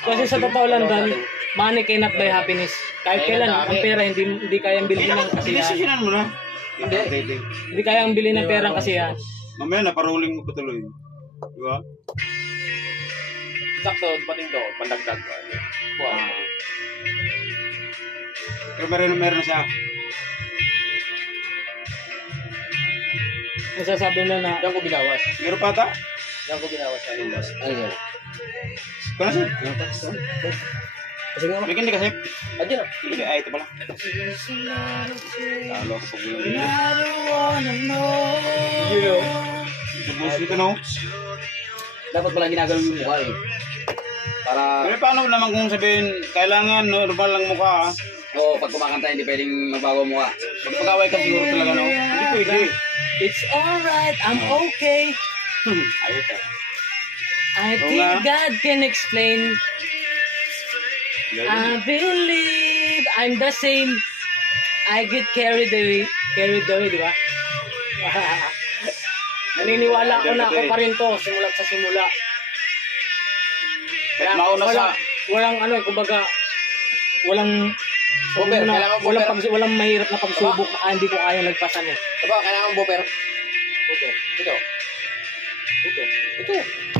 Kasi sa totoo lang, Dan, money cannot buy happiness. Kahit kailan, ang pera hindi kayang bilhin ng kasiyahan. Sinisinan mo na. Hindi kayang bilhin ng perang kasiyahan. Mamaya naparuling mo patuloy. Di ba? Sakto, pating to, pandagdag ko. Wow. Pero meron na siya. Nasasabi na Diyan ko binawas. Meron pa ata? Diyan ko binawas sa lumas. Ano yan? Kaya sir? Kasi nga, May hindi kasi. adyan o. Hindi, ito pala. Talo ako pag ulang. Bullshit ka no? Dapat pala ginagalaw yung mukha eh. Para, Pero paano naman kung sabihin, kailangan normal lang mukha ha? o pag kumakanta hindi pwedeng magbago ang mukha. Pag pag-away ka siguro talaga no? Hindi pwede. it's alright, I'm okay. Ayos ah. I Oo think nga. God can explain. I believe I'm the same. I get carried away, di ba? Naniniwala ko na ako pa rin to, simulat sa simula. Kahit mauna sa... Walang ano, kumbaga, walang Booper, kailangan booper. walang mahirap na pagsubok na hindi ko kaya nagpasan eh. Diba, kailangan booper. Booper. Ito. Super. Ito.